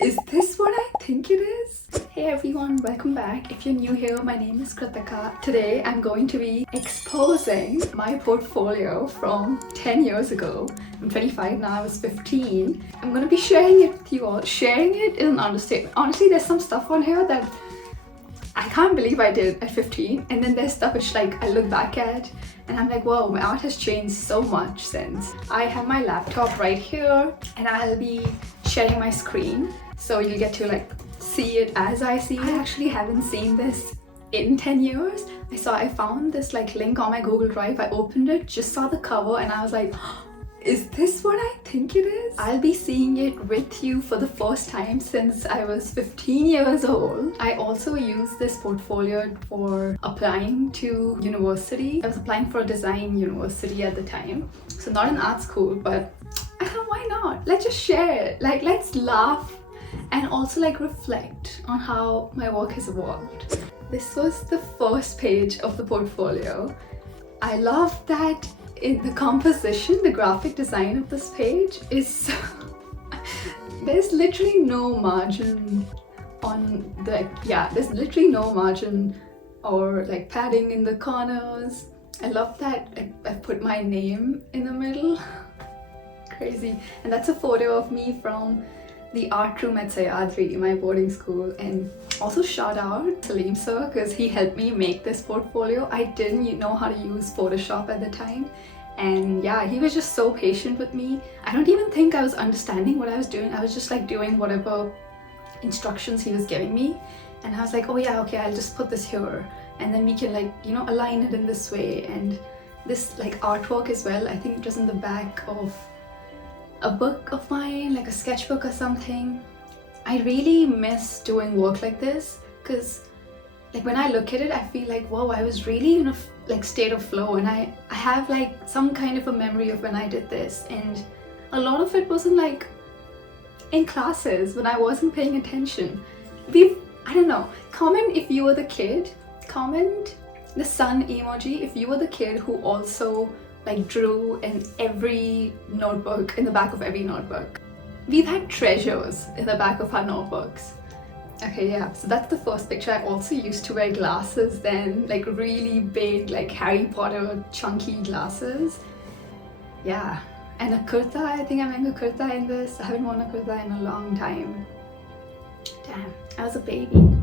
Is this what I think it is? Hey everyone, welcome back. If you're new here, my name is Kritika. Today I'm going to be exposing my portfolio from 10 years ago. I'm 25 now, I was 15. I'm going to be sharing it with you all. Sharing it is an understatement. Honestly, there's some stuff on here that I can't believe I did at 15, and then there's stuff which like I look back at and I'm like, whoa, my art has changed so much since. I have my laptop right here and I'll be sharing my screen so you'll get to like see it as I see it. I actually haven't seen this in 10 years. I found this like link on my Google Drive. I opened it, just saw the cover, and I was like, is this what I think it is? I'll be seeing it with you for the first time since I was 15 years old. I also used this portfolio for applying to university. I was applying for a design university at the time. So not an art school, but why not? Let's just share it. Like, let's laugh and also like reflect on how my work has evolved. This was the first page of the portfolio. I love that in the composition, the graphic design of this page is there's literally no margin on the, there's literally no margin or like padding in the corners. I love that I put my name in the middle. Crazy. And that's a photo of me from the art room at Sayadri, my boarding school. And also shout out Salim sir, because he helped me make this portfolio. I didn't know how to use Photoshop at the time, and yeah, he was just so patient with me. I don't even think I was understanding what I was doing. I was just like doing whatever instructions he was giving me, and I was like, oh yeah, okay, I'll just put this here and then we can like align it in this way. And this like artwork as well, I think it was in the back of a book of mine, like a sketchbook or something. I really miss doing work like this because like when I look at it, I feel like, whoa, I was really in a like state of flow, and I have like some kind of a memory of when I did this, and a lot of it wasn't like in classes when I wasn't paying attention. I don't know, comment if you were the kid, comment the sun emoji if you were the kid who also like drew in every notebook, in the back of every notebook. We've had treasures in the back of our notebooks. Okay, yeah, so that's the first picture. I also used to wear glasses then, like really big, like Harry Potter chunky glasses. Yeah, and a kurta, I think I'm wearing a kurta in this. I haven't worn a kurta in a long time. Damn, I was a baby.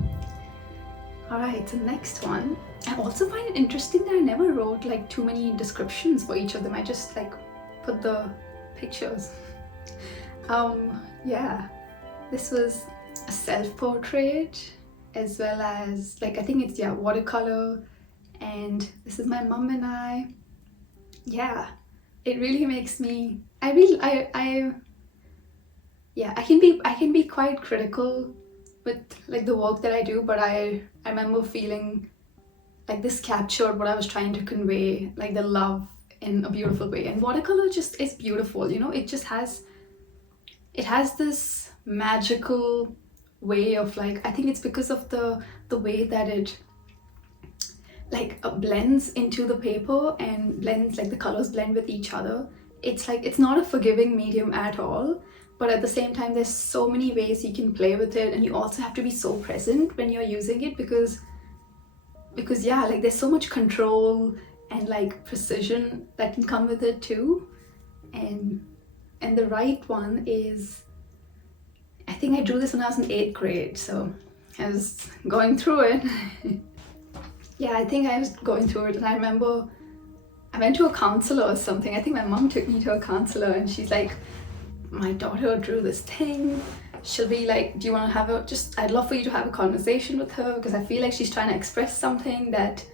Alright, so next one. I also find it interesting that I never wrote like too many descriptions for each of them. I just like put the pictures. Yeah, this was a self-portrait as well as like, I think it's watercolor, and this is my mom and I. Yeah, it really makes me, I can be quite critical with like the work that I do, but I remember feeling like this captured what I was trying to convey, like the love in a beautiful way. And watercolor just is beautiful, it just has, it has this magical way of like, I think it's because of the way that it like blends into the paper and blends, like the colors blend with each other. It's like, it's not a forgiving medium at all, but at the same time there's so many ways you can play with it, and you also have to be so present when you're using it because yeah, like there's so much control and like precision that can come with it too. And the right one is, I think I drew this when I was in 8th grade, so I was going through it. Yeah, I think I was going through it, and I remember I went to a counselor or something. I think my mom took me to a counselor, and she's like, my daughter drew this thing. She'll be like, do you want to have I'd love for you to have a conversation with her, because I feel like she's trying to express something that,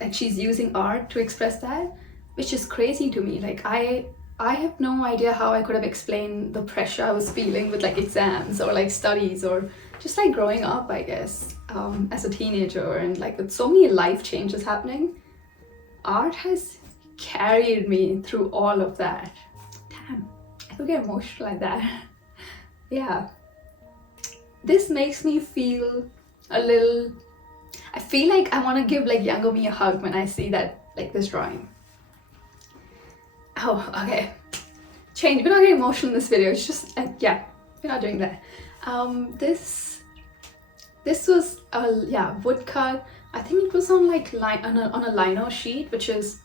like she's using art to express that, which is crazy to me. Like I have no idea how I could have explained the pressure I was feeling with like exams or like studies or just like growing up, I guess, as a teenager, and like with so many life changes happening. Art has carried me through all of that. Damn, I could get emotional like that. Yeah, this makes me feel a little, I feel like I want to give like younger me a hug when I see that, like this drawing. Oh, okay. We're not getting emotional in this video. It's just, yeah. we're not doing that. This was a woodcut. I think it was on like on a lino sheet, which is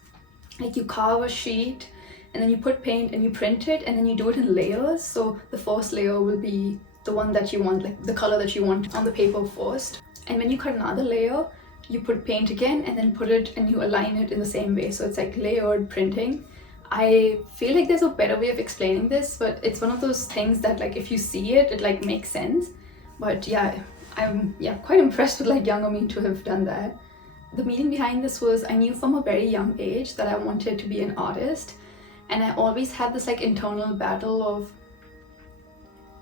like you carve a sheet and then you put paint and you print it and then you do it in layers. So the first layer will be the one that you want, like the color that you want on the paper first. And when you cut another layer, you put paint again and then put it and you align it in the same way. So it's like layered printing. I feel like there's a better way of explaining this, but it's one of those things that like if you see it, it like makes sense. But yeah, I'm quite impressed with like younger me to have done that. The meaning behind this was I knew from a very young age that I wanted to be an artist, and I always had this like internal battle of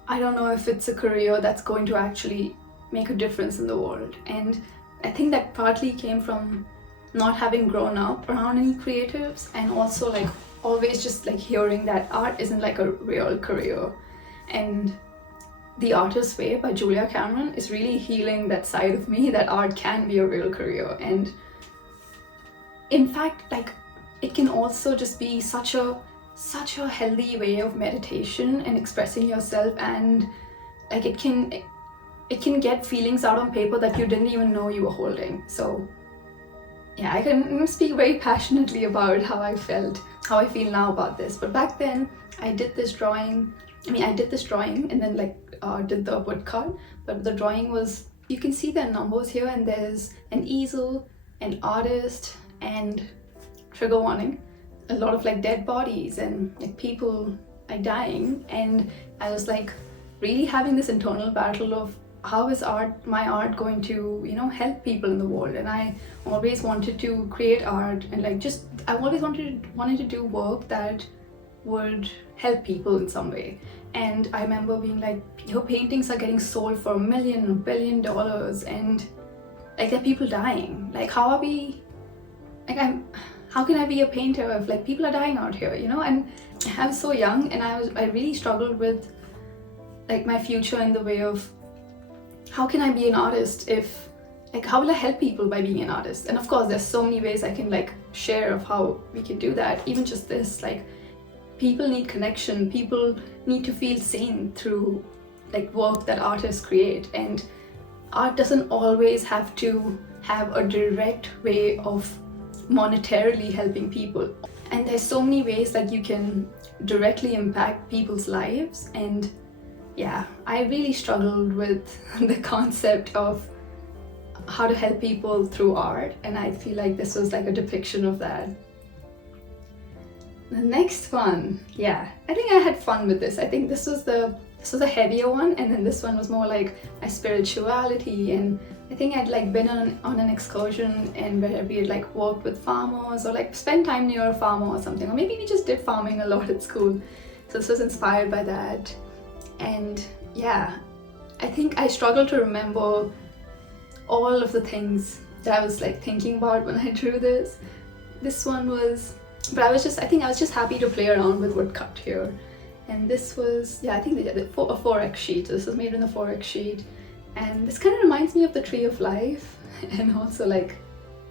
I don't know if it's a career that's going to actually make a difference in the world. And I think that partly came from not having grown up around any creatives, and also like always just like hearing that art isn't like a real career. And The Artist's Way by Julia Cameron is really healing that side of me that art can be a real career. And in fact, like it can also just be such a healthy way of meditation and expressing yourself, and like it can get feelings out on paper that you didn't even know you were holding. So yeah, I can speak very passionately about how I feel now about this. But back then I did this drawing and then like did the woodcut. But the drawing was, you can see the numbers here, and there's an easel, an artist, and trigger warning, a lot of like dead bodies and like people like dying. And I was like really having this internal battle of how is my art going to, you know, help people in the world. And I always wanted to create art, and like I always wanted to do work that would help people in some way. And I remember being like, your paintings are getting sold for $1 million, $1 billion, and like there are people dying. Like how can I be a painter if like people are dying out here, you know? And I was so young, and I really struggled with like my future in the way of how can I be an artist if, like, how will I help people by being an artist? And of course there's so many ways I can like share of how we can do that. Even just this, like, people need connection, people need to feel seen through like work that artists create. And art doesn't always have to have a direct way of monetarily helping people. And there's so many ways that you can directly impact people's lives. And yeah, I really struggled with the concept of how to help people through art, and I feel like this was like a depiction of that. The next one, yeah, I think I had fun with this. I think this was a heavier one, and then this one was more like my spirituality. And I think I'd like been on an excursion and where we had like worked with farmers or like spent time near a farmer or something, or maybe we just did farming a lot at school. So this was inspired by that. And yeah, I think I struggled to remember all of the things that I was like thinking about when I drew this. This one was, but I think I was just happy to play around with woodcut here. And this was, yeah, I think they did a 4x sheet. This was made in a 4x sheet. And this kind of reminds me of the Tree of Life. And also like,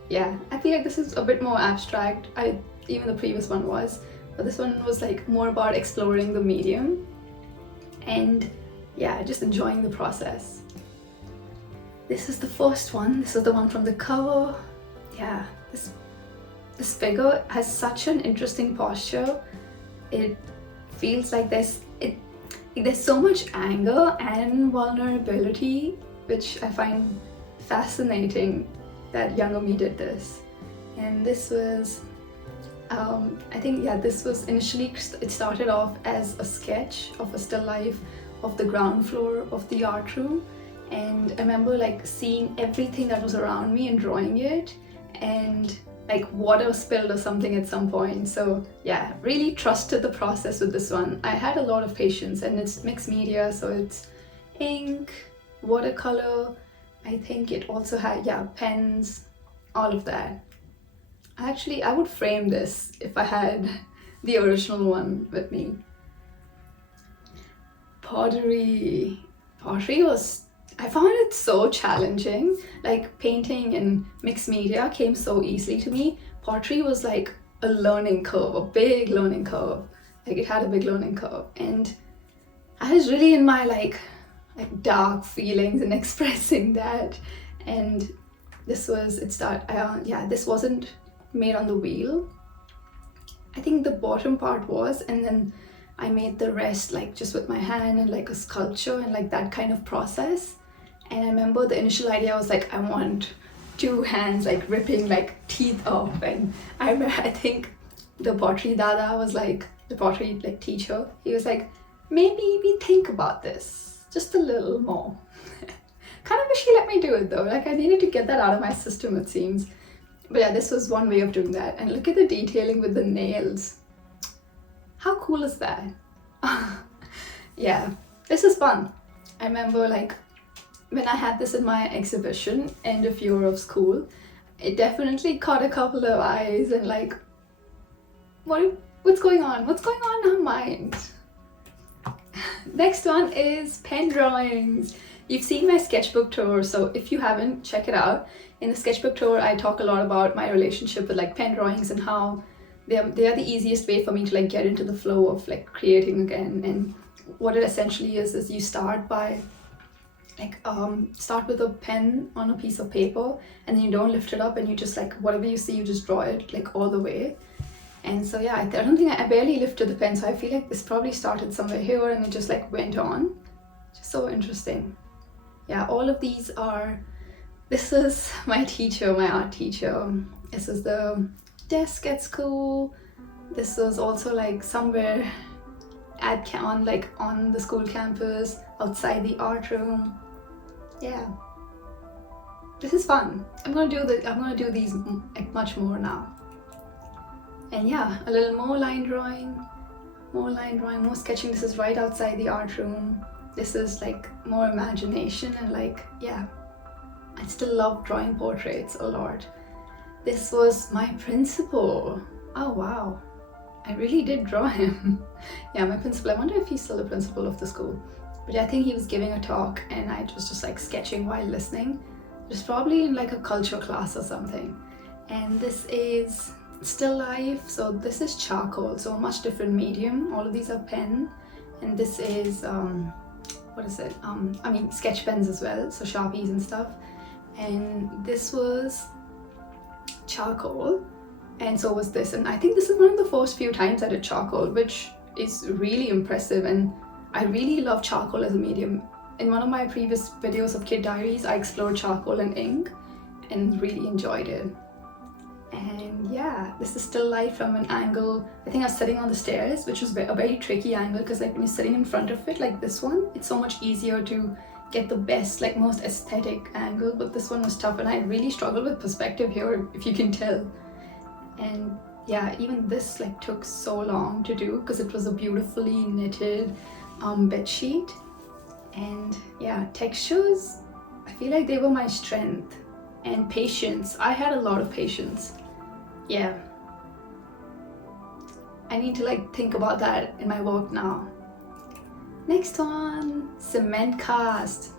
yeah, I feel like this is a bit more abstract. Even the previous one was, but this one was like more about exploring the medium. And yeah, just enjoying the process. This is the first one. This is the one from the cover. Yeah, this figure has such an interesting posture. It feels like there's so much anger and vulnerability, which I find fascinating that younger me did this. And this was, I think, yeah, this was initially, it started off as a sketch of a still life of the ground floor of the art room. And I remember like seeing everything that was around me and drawing it, and like water spilled or something at some point. So yeah, really trusted the process with this one. I had a lot of patience, and it's mixed media, so it's ink, watercolor. I think it also had, yeah, pens, all of that. Actually, I would frame this if I had the original one with me. Pottery was, I found it so challenging. Like painting and mixed media came so easily to me. Pottery was like a learning curve, a big learning curve. Like it had a big learning curve. And I was really in my like dark feelings and expressing that. And this wasn't made on the wheel. I think the bottom part was, and then I made the rest like just with my hand and like a sculpture and like that kind of process. And I remember the initial idea was like, I want 2 hands like ripping like teeth off. And I think the pottery dada was like, the pottery like teacher, he was like, maybe we think about this just a little more. Kind of wish he let me do it though, like I needed to get that out of my system, it seems. But yeah, this was one way of doing that. And look at the detailing with the nails. How cool is that? Yeah, this is fun. I remember like when I had this in my exhibition end of year of school, it definitely caught a couple of eyes and like, what's going on? What's going on in her mind? Next one is pen drawings. You've seen my sketchbook tour, so if you haven't, check it out. In the sketchbook tour, I talk a lot about my relationship with like pen drawings and how they are the easiest way for me to like get into the flow of like creating again. And what it essentially is you start by like start with a pen on a piece of paper, and then you don't lift it up, and you just like whatever you see, you just draw it like all the way. And so yeah, I don't think I barely lifted the pen, so I feel like this probably started somewhere here and it just like went on. Just so interesting. Yeah, all of these are, this is my teacher, my art teacher. This is the desk at school. This was also like somewhere on the school campus, outside the art room. Yeah, this is fun. I'm gonna do these like much more now. And yeah, a little more line drawing, more sketching. This is right outside the art room. This is like more imagination and like, yeah, I still love drawing portraits a lot. This was my principal. Oh wow, I really did draw him. Yeah, my principal. I wonder if he's still the principal of the school. But yeah, I think he was giving a talk and I was just like sketching while listening. It was probably in like a culture class or something. And this is still life. So this is charcoal, so a much different medium. All of these are pen. And this is, what is it? I mean, sketch pens as well, so Sharpies and stuff. And this was charcoal, and so was this. And I think this is one of the first few times I did charcoal, which is really impressive. And I really love charcoal as a medium. In one of my previous videos of kid diaries, I explored charcoal and ink and really enjoyed it. And yeah, this is still life from an angle. I think I was sitting on the stairs, which was a very tricky angle, because like when you're sitting in front of it like this one, it's so much easier to get the best, like most aesthetic angle, but this one was tough and I really struggled with perspective here, if you can tell. And yeah, even this like took so long to do because it was a beautifully knitted bed sheet. And yeah, textures, I feel like they were my strength. And patience, I had a lot of patience. Yeah, I need to like think about that in my work now. Next one, cement cast.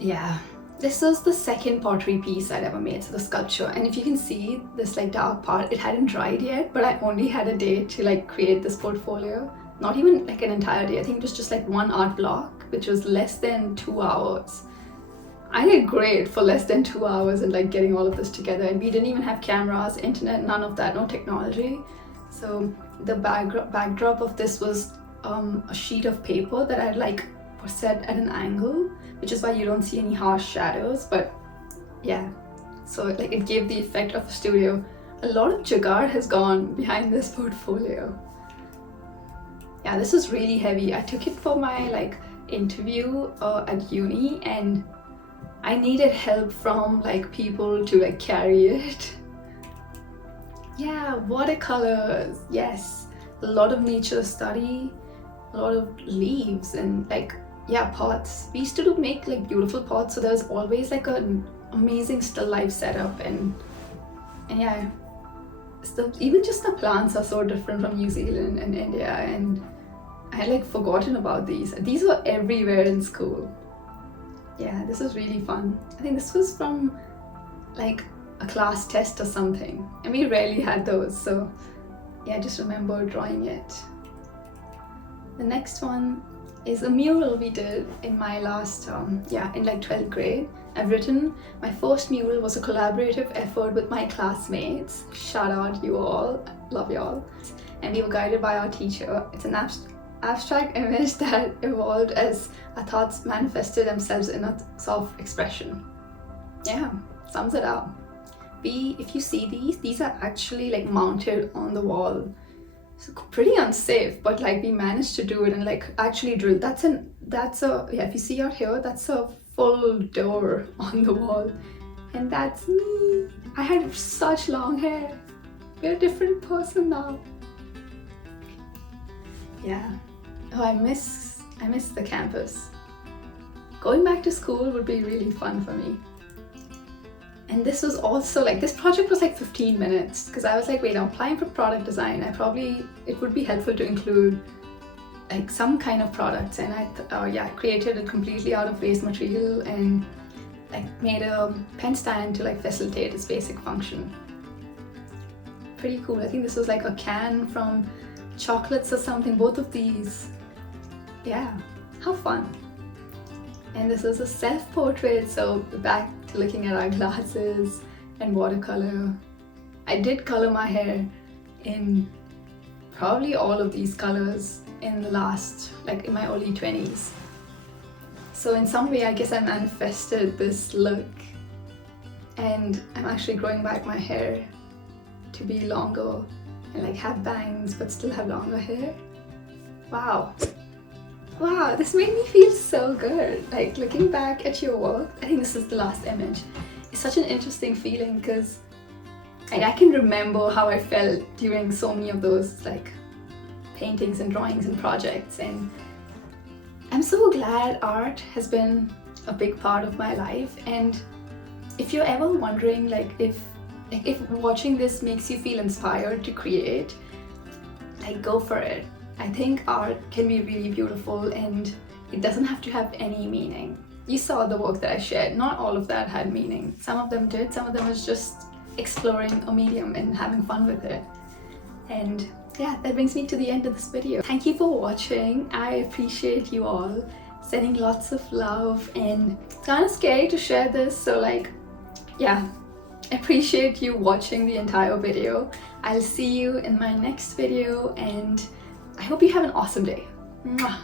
Yeah, this was the second pottery piece I'd ever made, so the sculpture. And if you can see this like dark part, it hadn't dried yet, but I only had a day to like create this portfolio. Not even like an entire day, I think it was just like one art block, which was less than 2 hours. I did great for less than 2 hours and like getting all of this together. And we didn't even have cameras, internet, none of that, no technology. So the backdrop of this was a sheet of paper that I like set at an angle, which is why you don't see any harsh shadows. But yeah, so like it gave the effect of a studio. A lot of jugaad has gone behind this portfolio. Yeah, this is really heavy. I took it for my like interview at uni, and I needed help from like people to like carry it. Yeah, watercolors, yes. A lot of nature study, a lot of leaves and like, yeah, pots. We used to make like beautiful pots, so there's always like an amazing still life setup. And yeah, even just the plants are so different from New Zealand and India, and I had like forgotten about these. These were everywhere in school. Yeah, this was really fun. I think this was from like a class test or something, and we rarely had those, so yeah, I just remember drawing it. The next one is a mural we did in my last, in like 12th grade. I've written, my first mural was a collaborative effort with my classmates. Shout out you all, love y'all. And we were guided by our teacher. It's an abstract image that evolved as our thoughts manifested themselves in a self-expression. Yeah, sums it up. If you see these are actually like mounted on the wall. So pretty unsafe, but like we managed to do it and like actually drill. If you see out here, that's a full door on the wall. And that's me. I had such long hair. We're a different person now. Yeah. Oh, I miss the campus. Going back to school would be really fun for me. And this was also like, this project was like 15 minutes because I was like, wait, I'm applying for product design. It would be helpful to include like some kind of products. And I created it completely out of waste material and like made a pen stand to like facilitate its basic function. Pretty cool. I think this was like a can from chocolates or something, both of these. Yeah, how fun. And this is a self-portrait, so back to looking at our glasses and watercolor. I did color my hair in probably all of these colors in the last, like in my early 20s. So in some way, I guess I manifested this look, and I'm actually growing back my hair to be longer and like have bangs but still have longer hair. Wow. Wow, this made me feel so good. Like looking back at your work, I think this is the last image. It's such an interesting feeling because I can remember how I felt during so many of those like paintings and drawings and projects, and I'm so glad art has been a big part of my life. And if you're ever wondering like if watching this makes you feel inspired to create, like go for it. I think art can be really beautiful and it doesn't have to have any meaning. You saw the work that I shared, not all of that had meaning. Some of them did, some of them was just exploring a medium and having fun with it. And yeah, that brings me to the end of this video. Thank you for watching. I appreciate you all. Sending lots of love, and it's kind of scary to share this, so like, yeah, appreciate you watching the entire video. I'll see you in my next video, and I hope you have an awesome day. Mwah.